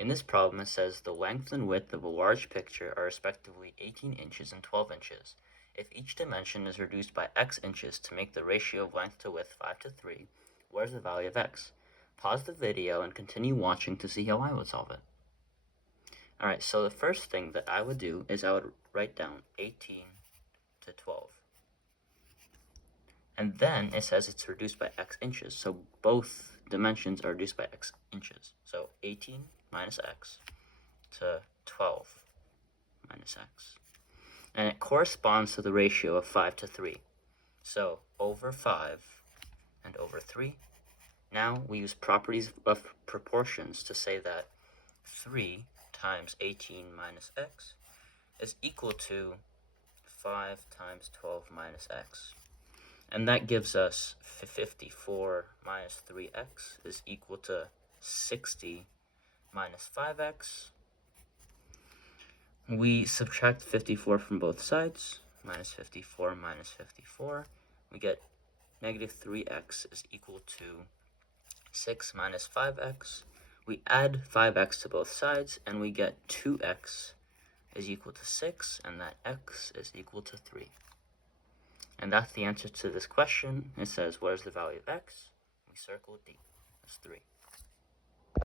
In this problem, it says the length and width of a large picture are respectively 18 inches and 12 inches. If each dimension is reduced by x inches to make the ratio of length to width 5:3, what is the value of x? Pause the video and continue watching to see how I would solve it. Alright, so the first thing that I would do is I would write down 18 to 12. And then it says it's reduced by x inches, so both dimensions are reduced by x inches. So 18 minus x to 12 minus x. And it corresponds to the ratio of 5:3. So over 5 and over 3. Now we use properties of proportions to say that 3 times 18 minus x is equal to 5 times 12 minus x. And that gives us 54 minus 3x is equal to 60 minus 5x. We subtract 54 from both sides, minus 54 minus 54. We get negative 3x is equal to 6 minus 5x. We add 5x to both sides, and we get 2x is equal to 6, and that x is equal to 3. And that's the answer to this question. It says, what is the value of x? We circle D. That's 3.